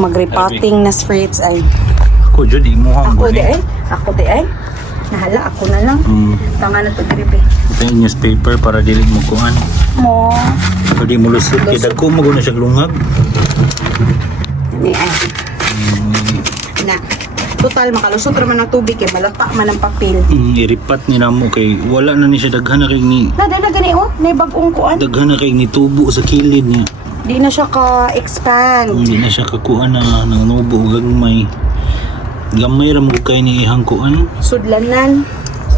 Magrepating na sprays ay. Ako dyan, di mo hang Ako di ay. Ako di ay. Nahala, ako na lang. Hmm. Tanga na to diri be. Ito yung newspaper para dili mo kuhan. Mo. Para di mo lusot. Kaya dagko mo na siya lungag. Ni ay. Na. Total makalusot ra man ang tubig kay malata man ang papel. Hmm, iripat ni mo kay wala na ni siya daghan na kay ni na gani oh, nay bagong kuan. daghan na kay ni tubo sa kilid niya. Di na siya ka-expand. Hindi na siya kakuha na ng nubo gagmay. Gamay ra mo kay ni ihang kuan. Sudlanan.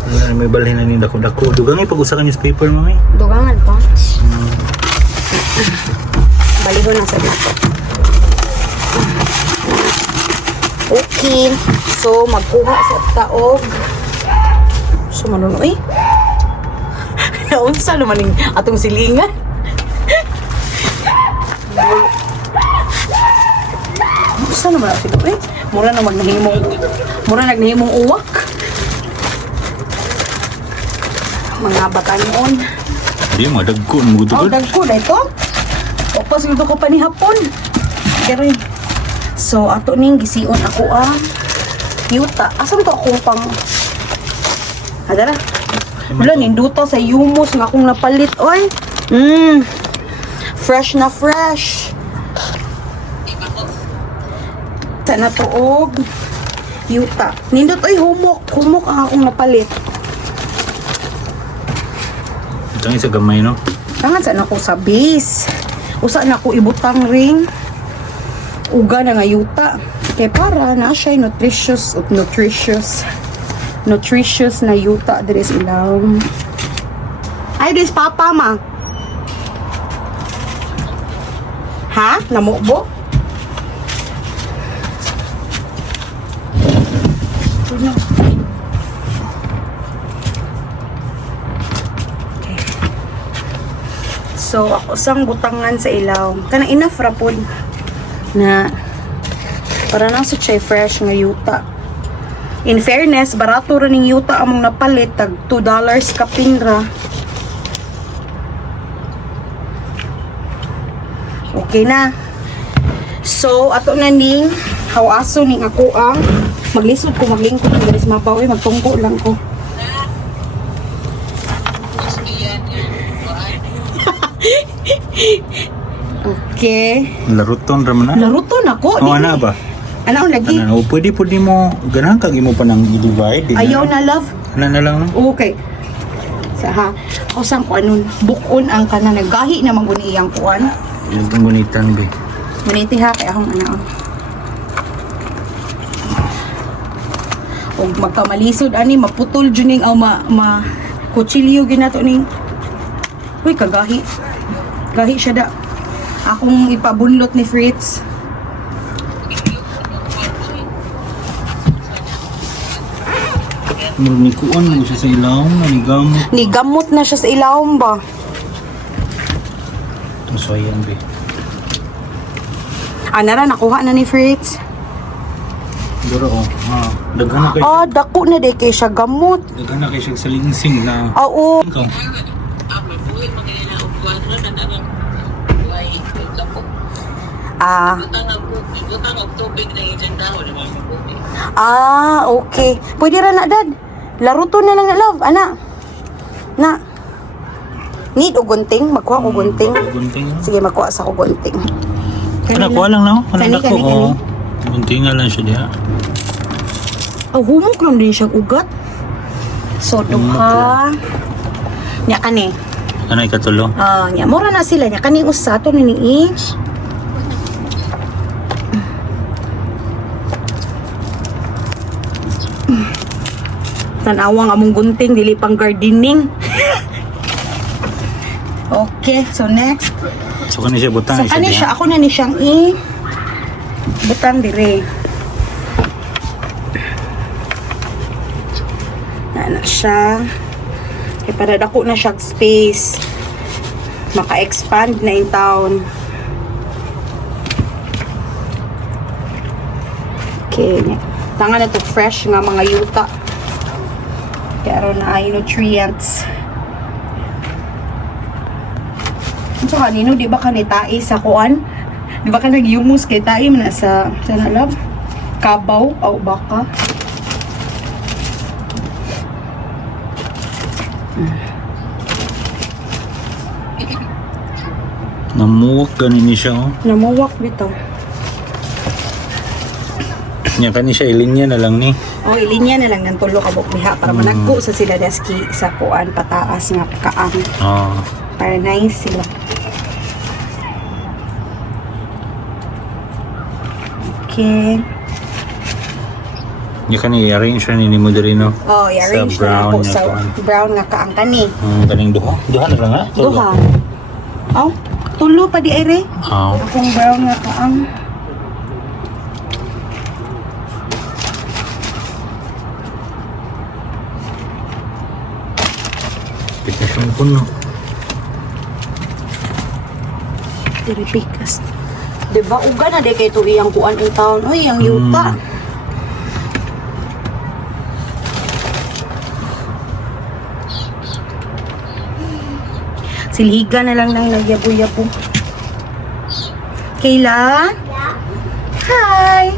Na may balhin na ni dako-dako. Dugang ay pag-usa ka newspaper mami. Dugangan pa. Baligo na sa nato. Okay. So, magkuha sa taog. So, manunoy. Naunsa naman yung atong silingan. Unsa naman ang silo eh? Mura na magnahimong mura nagnahimong uwak. Mga batanon. Di madagko mo Oh, gudugod. dagko na ito. Opas nito ko pa ni hapon. Pero So, ato ning gisiun ako ang yuta. Asan to akong pang... Adara. Wala, ninduto sa yumus nga akong napalit. Oy! Mmm! Fresh na fresh. Sa natuog. Yuta. Nindot, oy, humok. Humok ang akong napalit. Ito sa gamay no. Tangan sa nako sa base. Usa na ko ibutang ring. Uga na nga yuta. Kay para na siya nutritious at nutritious. Nutritious na yuta diri sa ilaw. Ay, dis papa ma. Ha? Namubo? So, ako sang butangan sa ilaw. Kana enough ra pod na para na sa chay fresh nga yuta. In fairness, barato ra ning yuta among napalit tag 2 dollars ka Okay na. So, ato na ning hawaso ning ako ang maglisod ko maglingkod ng garis mabawi magtungko lang ko. Okay. Laruton ra man na. Laruton ako. O ana ba? Ano lagi? Ano, o pwede pwede mo ganahan kag imo pa nang i-divide. di Ayaw na. love. Ana na lang. Okay. Sa ha, ako sang ko anon, bukon ang kana nagahi na manguni iyang kuan. Yung gunitan be. Maniti ha kay akong ana. Og magkamalisod ani maputol juning aw ma, ma kutsilyo ginato ning. Uy kagahi. Gahi siya da. Akong ipabunlot ni Fritz. Nikuan mo siya sa ilaw, nanigamot. Ni gamot na siya sa ilawom ba? So ayan be. Ana ra nakuha na ni Fritz. Duro oh. Ha, daghan na kay Ah, dako na day kay siya gamot. daghan na kay siya sa lingsing na. Ah, Oo. Ikaw. Ah. Ah, okay. Pwede ra na dad. Laro to na lang na love, ana. Na. Need og gunting, magkuha ko gunting. Gunting. Sige, magkuha sa ko gunting. Kana ko lang. Kana Kani, ko. kani, kani. oh. Gunting nga lang siya diha. Oh, humok lang din siya ugat. So, duha. Nya kani. Kana ikatulo. Ah, nya mura na sila nya kani usa to ni ni. Tanawang among gunting dili pang gardening. Okay, so next. So kani siya butang So kani siya ako na ni siyang i butang dire. Na na siya. Kaya para dako na siya space. Maka-expand na in town. Okay. Tanga na to fresh nga mga yuta. Kaya na ay nutrients. So kanino di ba kanitai sa kuan? Di ba ka nag-yumus kay tayo na sa, sa na love? Kabaw o baka? Namuwak ganin ni siya oh. Namuwak bitaw. Nya kani siya ilinya na lang ni. O, ilinya na lang ng tulo ka bukliha para managpo sa sila deski sa kuan pataas nga kaang Ah. Para nice sila. Okay. Nya kani i-arrange ra ni mo diri no. Oh, i-arrange na brown ako nga sa kuan. brown nga kaang kani. Hmm, kaning duha. Duha na lang ha. Duha. Aw, tulo pa di ay re. Ah. Akong brown nga kaang. Pitasyon ko no. Diri pikas. Diba, uga na di kay to iyang kuan in town. Uy, ang yuta. Silhiga na lang nang nagyabo-yabo. Kayla? Hi!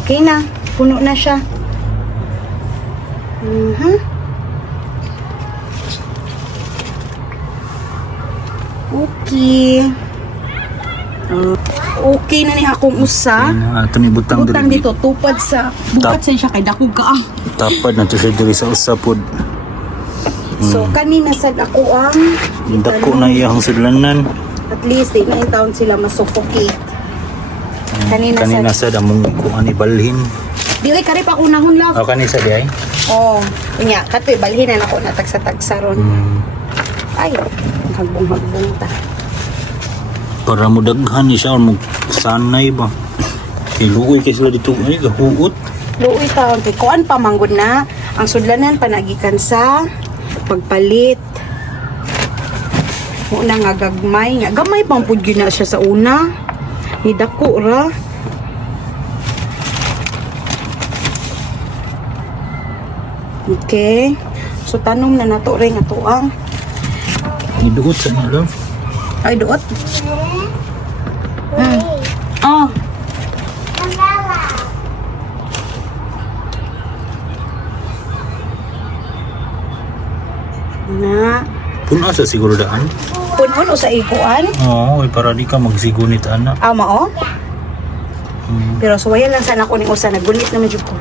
Okay na. Puno na siya. Mhm. Okay. Uh, okay na ni akong usa. Na ato ni butang Butang diri. dito, tupad sa... Bukat sa siya kay dakog ka ah. Tapad na to siya diri sa usapod. So, kanina sad ako ang... Dako na iyang sudlanan. At least, di na in town sila masuffocate. Kanina, Kanina sad... sa damong kuan ni balhin. Di ay kari pa unahon lang. Aw kani sa di ay. Oh, unya, katoy, balhinan ako na tagsa-tagsa ron. Hmm. Ay, hagbong-hagbong ta. Para mo daghan ni siya mo sanay ba. Kay luoy kay sila dito ay gahuot. Luoy taon kay kuan pa manggod na ang sudlanan panagikan sa pagpalit. Mo na nga gagmay nga gamay pang pud na siya sa una. Ni dako ra. Okay. So tanom na nato rin nga tuang. Niduot sa nila. Ay duot. Mm. Oh. Na. Puno sa siguro daan. Punon o sa ikuan. Oo, ay para di ka magsigunit ana. Ah, mao? Hmm. Pero suwayan lang sana ko ni usa nagunit naman jud ko.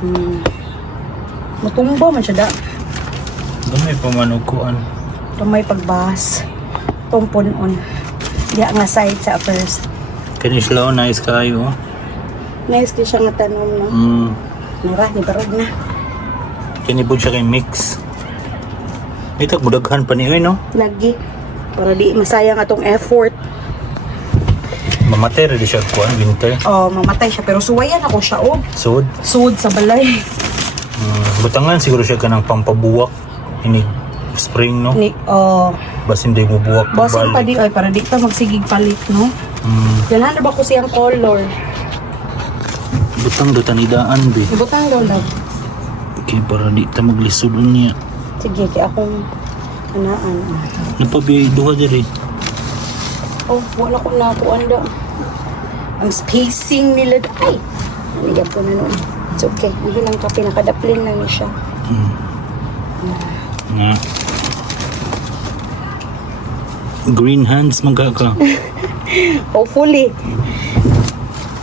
Hmm. Matumba man siya da. Gamay pa man og kuan. May pagbahas. Pumpunon. Diya nga side sa first. Kani sila oh, nice kayo. oh. Nice di siya nga tanom no. Hmm. Nara, ni barog na. Kani po siya kay mix. Ito budaghan pa ni oy no. Lagi. Para di masayang atong effort. Mamatay di siya kuan winter. Oh, mamatay siya. Pero suwayan ako siya, oh. Sud. Sud sa balay. Hmm. Butangan siguro siya kanang pampabuwak ini spring no. Ni, oh. Basin di mo buwak Bossing pa di, oy, para di ta magsigig palit, no? Ganahan na ba ko siyang color? Butang do tanidaan be. Ibutang daw love. Kay para di ta maglisod niya. Sige, kaya akong anaan. Napabi duha diri. Oh, wala ko na ako anda. Ang spacing nila. Ay! Nanigap ko na noon. It's okay. Hindi lang ka pinakadaplin lang ni siya. Nga. Green hands magkaka. Hopefully.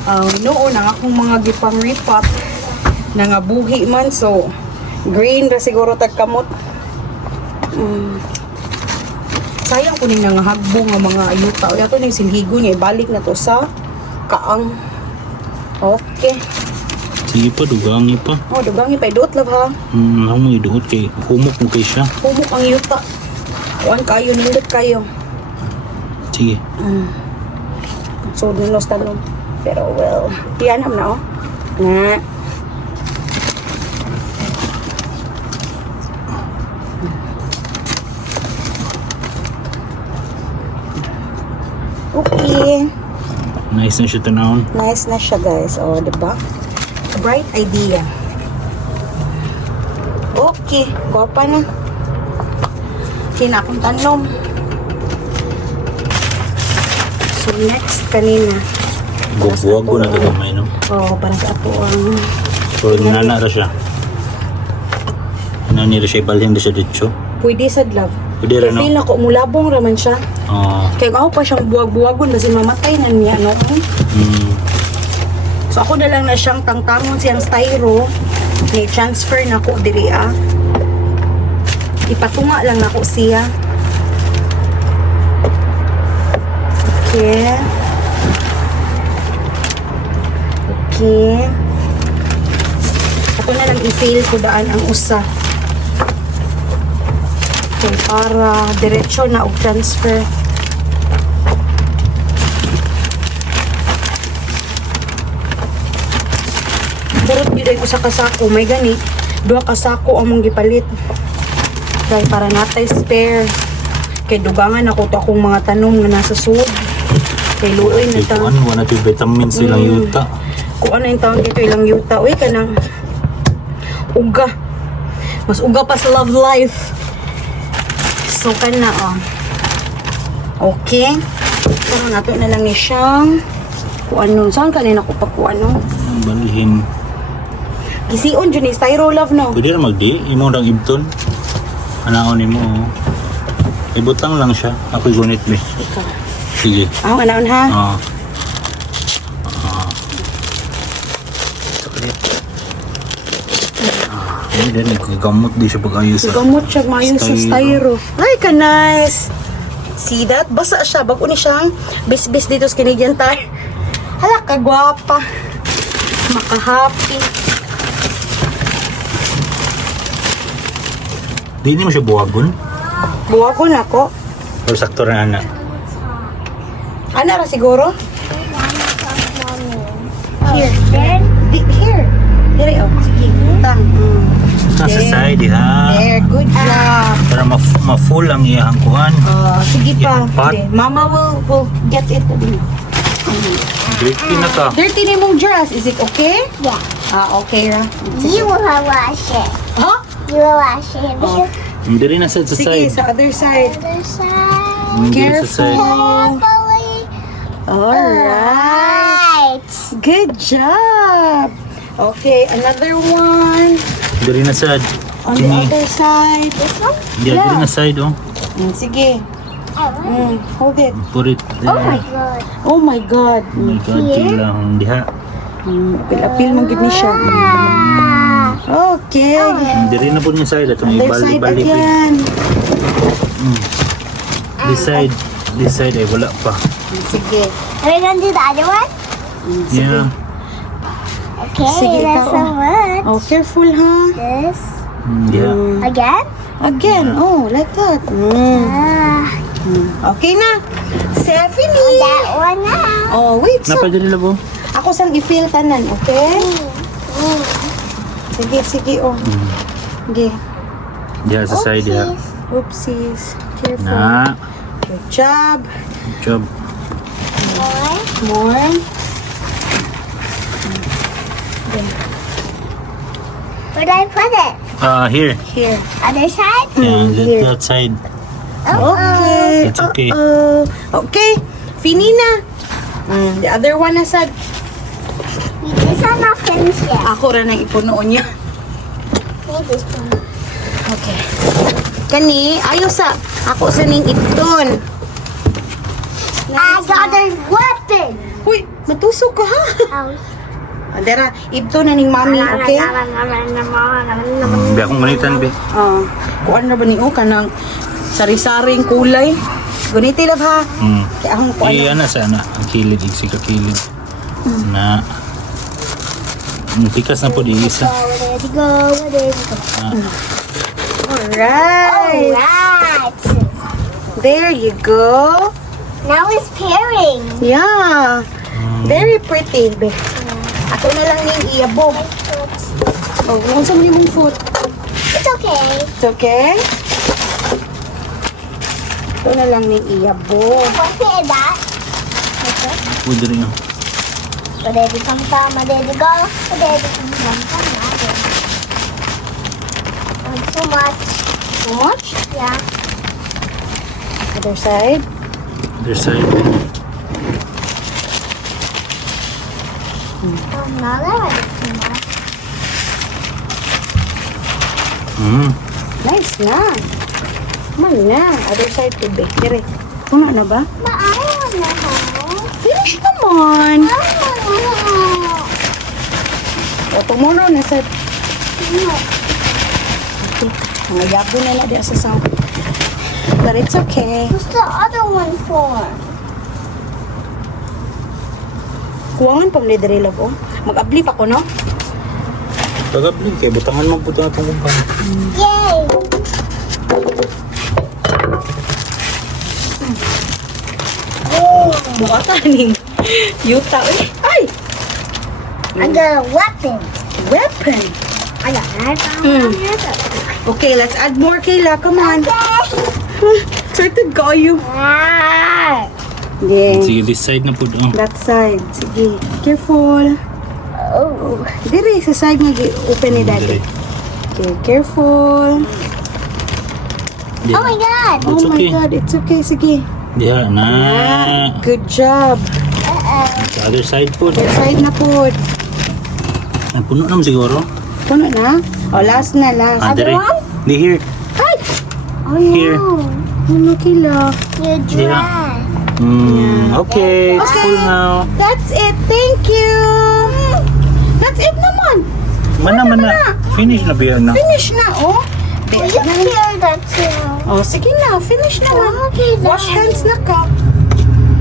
Uh, noon, ang akong mga gipang repot na nga buhi man. So, green ra siguro tagkamot. Mm. Sayang ko ning nga hagbo nga mga ayuta. O yato ning silhigo niya. Ibalik na to sa kaang. Okay. Sige pa, dugangi pa. Oh, dugangi pa. Iduot love ha. Hmm, ako mo iduot kay humok mo kay siya. Pumok ang yuta. Kuan kayo, nindot kayo. Sige. Mm. So, nilos talong. Pero well, tiyanam na oh. Na. Okay. Nice na siya tanawon. Nice na siya guys. O, oh, di ba? Bright idea. Vicky. Gwapa na. Kinakong tanom. So, next kanina. Bubuwag ko na ito gamay, no? Oh, para sa ato ang... So, nana ra siya. Nani ra siya, ibalhin siya dito. Pwede sa love. Pwede ra, no? Feel na ko, mulabong raman siya. Oo. Kaya ako pa siyang buwag-buwagon kasi mamatay na niya, no? Mm. So ako na lang na siyang tangtangon siyang styro. Ni transfer na ko diri ah. Ipatunga lang na ko siya. Okay. Okay. Ako na lang i-fail ko daan ang usa. Para diretsyo na og transfer. Burot gyud ko sa kasako, may gani. Duha kasako among gipalit. Kay para natay spare. Kay dugangan ako to akong mga tanom nga nasa sud. Kay luoy na ta. Ano, wala ito vitamins silang Mm. yuta. Kung ano yung tawag dito ilang yuta. Uy, kanang uga. Mas uga pa sa love life. So, kana oh. Okay. Pero nato na lang ni siyang kung ano. Saan kanina ko pa kung ano? Ang Balihin. Gisiun dyan ni Styro Love no. Pwede ra magdi, imo rang ibton. Anaon nimo. oh. Ibutang lang siya. Ako'y gunit. Ikaw. Sige. Ah, manaon ha. Ah. Ah. Hindi din nagkagamot di siya pag-ayos ah. Gamot siya mayon sa Styro. Ay, ka nice. See that? Basa siya. Bago ni siyang bis-bis dito sa Canadian Tire. Hala, kagwapa. Makahappy. Di ni mo siya buwagon. Buwagon ako. Pero sakto rin ana. Ana ra siguro? Here. Then, Di, here. Dire, oh. Sige. Tang. Mm. There. side ha. There. Good job. Para ma- ma-full ang iyang kuhan. Uh, sige pa. Pot. Sige. Mama will, will get it. Dirty na ka. Dirty na mong dress. Is it okay? yeah. Ah, okay ra. You will wash it. Huh? You will wash it. Oh. Because Diri na sa sa Sige, side. sa other side. other side. Mm, sa side. Carefully. Alright. Right. Good job. Okay, another one. Diri na side. On the other side. This one? Diri diri na side oh. Mm, sige. It. Mm, hold it. Put it there. Oh my god. Oh my God. Oh my God, Here? tila akong diha. Mm, apil-apil mong gid ni siya. Okay. Diri na po niya side. Atong Other side ibalik-balik. again. This side. This side ay wala pa. Sige. Are we gonna do the other one? Mm, sige. Yeah. Okay, Sige, that's ikaw. so much. Oh, careful ha. This. Mm, Yeah. Mm, Again? again. Oh, like that. Mm. Ah. Okay na. Stephanie. That one now. Oh, wait. So, Napa diri labo? ako sang i-feel tanan, okay? Mm. Sige, sige, oh. Sige. Diha sa side diha. Oopsies. Careful. Na. Good job. Job. More. More. Where do I put it? Ah, here. Here. Other side? Yeah, here. that, that side. Okay. It's okay. Uh-oh. Okay. Fini na. Mm, the other one na sad. This one not finished yet. Ako ra nang ipunoon niya. This one. Okay. Kani, ayos sa. Ako sa ning iton. I got a weapon. Uy, matusok ka ha. Oh. Adera, ibto na ning mami, okay? Mm, Di akong manitan, be. Ah, kuan na ba ni o kanang sari-saring kulay? Guniti love ha. Mm. Kaya akong kuan. Iya na sana. Ang kilid, isi ka kilid. Na. Mm, Tikas na po di isa. Go, it go? It go? Alright. Alright. There you go. Now it's pairing. Yeah. Very pretty, be. Ato na lang ning iyabog. Oh, kung sa mong foot. It's okay. It's okay? Ito na lang ning iyabog. It that? Okay. Pwede rin come from? Where did it go? Where did it come from? Too much. Too much? Yeah. Other side. Other side. Too much. Mm. Nice na. Man na. Other side to be. Dire. Puno na ba? I wanna help. Finish naman. I wanna help. O, tumuno na sa... No. Okay. Mga yabo na na diya sa sound. But it's okay. What's the other one for? Kuwangan pa mo dire love, oh. Mag-uplift ako, no? Tagabling kay butangan man po ito na itong kumpan. Yay! Mukha ka ni Yuta. Uy, ay! I got a weapon. Weapon. I got a knife. Mm. Okay, let's add more, Kayla. Come on. Excited ka you. Ah. Yeah. Sige, this side na po. Oh. That side. Sige. Careful. Oh. Dire, sa side nga open ni daddy. Okay, careful. Oh my god. It's oh my okay. God, it's okay. Sige. Yeah, na. Good job. Uh-oh. Sa other side po. That side na po. Ay, puno naman siguro. Puno na? Oh, last na, last. Ah, dire. one? Di here. Ay! Oh, Here. no. Ano, Kayla? You're Yeah. Mm, okay, it's Okay. full now. That's it. Thank you. That's it naman. Mana, mana. Finish na beer na. Finish na, oh. Will you hear that too? Oh, sige na. Finish na. Oh, okay, Wash hands na ka.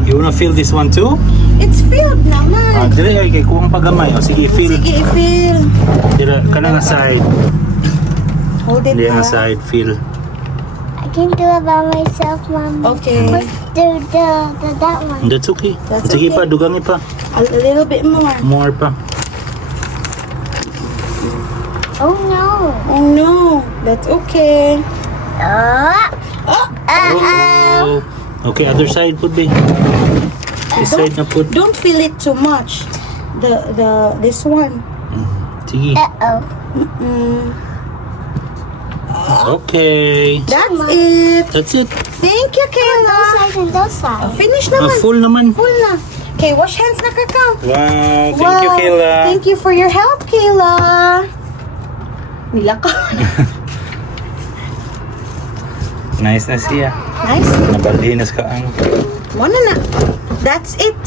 You wanna feel this one too? It's filled Ah, naman. dire ay kay kuwang pagamay. O sige, feel. Sige, fill. Dire, kana nga side. Hold it Dire nga side, feel. I can do it by myself, Mom. Okay. Let's do the, the that one. That's okay. That's sige okay. pa, dugangi pa. A, a little bit more. More pa. Oh no. Oh no. That's okay. Oh. Oh, Uh-oh. Oh. Okay, other side po be. This side na po. don't fill it too much. The the this one. Sige. Uh-oh. Mm. Okay. That's it. That's it. Thank you, Those Kayla. sides and those sides. Finish Ah, naman. full naman. Full na. Okay, wash hands na kakao. Wow, thank wow. you, Kayla. Thank you for your help, Kayla. Nilakaw. Nice na siya. nice. Nabalhinas ka ang. Wala na. That's it.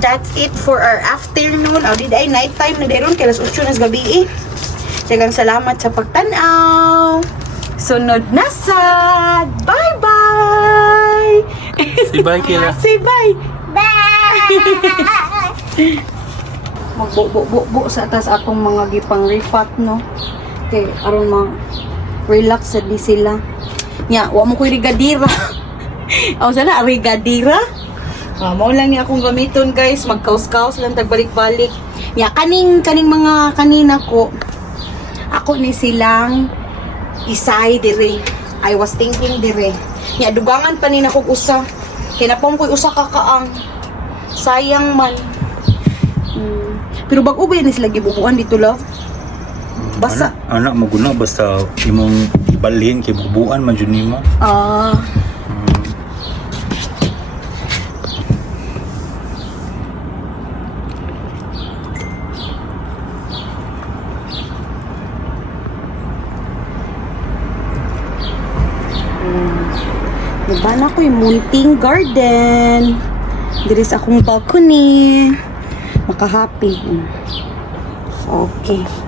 That's it for our afternoon. O, di ay night time na deron kay alas 8 na gabi eh. Daghang salamat sa pagtanaw. Sunod na sad. Bye-bye. Say bye, Kayla. Say bye. Bye. Magbo-bo-bo sa atas akong mga gipang refat no. Okay, aron ma relax sa di sila. Nya, wa mo ko'y rigadira. Aw sana rigadira. Ah, mao lang ni akong gamiton guys, magkaus-kaus lang tagbalik-balik. Nya kaning kaning mga kanina ko. Ako ni silang isay dire. I was thinking dire. Nya dugangan pa ni nako usa. Kinapong ko'y usa ka kaang. Sayang man. Mm. Pero bag ubay ni sila gibubuan dito love. Basa. Anak, anak maguna basta imong ibalhin kay bubuan man jud nimo. Ah. Diba na ko yung munting garden. Diri sa akong balcony. Makahappy. Okay.